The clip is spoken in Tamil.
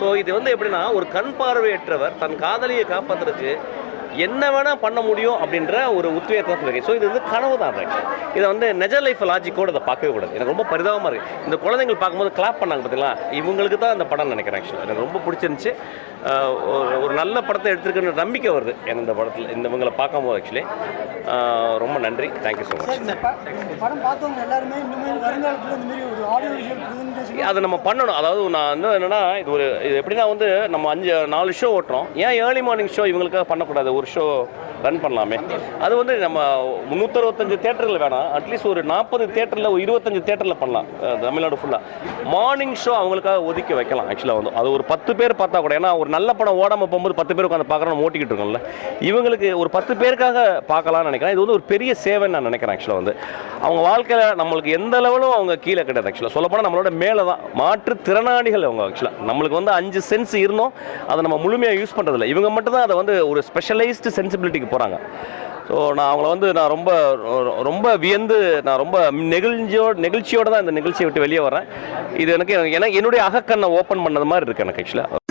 ஸோ இது வந்து எப்படின்னா ஒரு கண் பார்வையற்றவர் தன் காதலியை காப்பாற்றுறதுக்கு என்ன வேணால் பண்ண முடியும் அப்படின்ற ஒரு உத்வேகத்தை சொல்லியிருக்கேன் ஸோ இது வந்து கனவு தான். இதை வந்து நிஜ லைஃப் லாஜிக்கோடு அதை பார்க்கவே கூடாது. எனக்கு ரொம்ப பரிதாபமாக இருக்குது இந்த குழந்தைகள் பார்க்கும்போது கிளாப் பண்ணாங்க பார்த்தீங்களா இவங்களுக்கு தான் இந்த படம் நினைக்கிறேன் ஆக்சுவலாக எனக்கு ரொம்ப பிடிச்சிருந்துச்சு. ஒரு நல்ல படத்தை எடுத்திருக்குன்ற நம்பிக்கை வருது. எனக்கு இந்த படத்தில் இந்த இவங்களை பார்க்கும்போது ஆக்சுவலி ரொம்ப நன்றி. தேங்க்யூ ஸோ மச் அதை நம்ம பண்ணணும். அதாவது நான் வந்து என்னன்னா இது ஒரு இது எப்படின்னா வந்து நம்ம அஞ்சு நாலு ஷோ ஓட்டுறோம். ஏன் ஏர்லி மார்னிங் ஷோ இவங்களுக்காக பண்ணக்கூடாது? ஒரு ஷோ ரன் பண்ணலாமே. அது வந்து நம்ம முந்நூற்றறுபத்தஞ்சு தேட்டரில் வேணாம். அட்லீஸ்ட் ஒரு நாற்பது தேட்டரில் ஒரு இருபத்தஞ்சு தேட்டரில் பண்ணலாம். தமிழ்நாடு ஃபுல்லாக மார்னிங் ஷோ அவங்களுக்காக ஒதுக்கி வைக்கலாம். ஆக்சுவலாக வந்து அது ஒரு பத்து பேர் பார்த்தா கூட ஏன்னா ஒரு நல்ல படம் ஓடாமல் போகும்போது பத்து பேர் உட்காந்து பார்க்குறோம் ஓட்டிக்கிட்டு இருக்கோம்ல. இவங்களுக்கு ஒரு பத்து பேருக்காக பார்க்கலாம்னு நினைக்கிறேன். இது வந்து ஒரு பெரிய சேவைன்னு நான் நினைக்கிறேன் ஆக்சுவலாக வந்து. அவங்க வாழ்க்கையில் நம்மளுக்கு எந்த லெவலும் அவங்க கீழே கிடையாது ஆக்சுவலாக சொல்லப்போனால் நம்மளோட மேலே தான் மாற்றுத்திறனாளிகள் அவங்க ஆக்சுவலாக நம்மளுக்கு வந்து அஞ்சு சென்ஸ் இருந்தோம். அதை நம்ம முழுமையாக யூஸ் பண்ணுறதில்ல இவங்க மட்டும் தான் அதை வந்து ஒரு ஸ்பெஷலைஸ்டு சென்சிபிலிட்டிக்கு போகிறாங்க ஸோ நான் அவங்கள வந்து நான் ரொம்ப ரொம்ப வியந்து நான் ரொம்ப நெகிழ்ச்சியோட நெகிழ்ச்சியோடு தான் இந்த நிகழ்ச்சியை விட்டு வெளியே வரேன் இது எனக்கு எனக்கு என்னுடைய அகக்கண்ணை ஓப்பன் பண்ணது மாதிரி இருக்குது எனக்கு ஆக்சுவலாக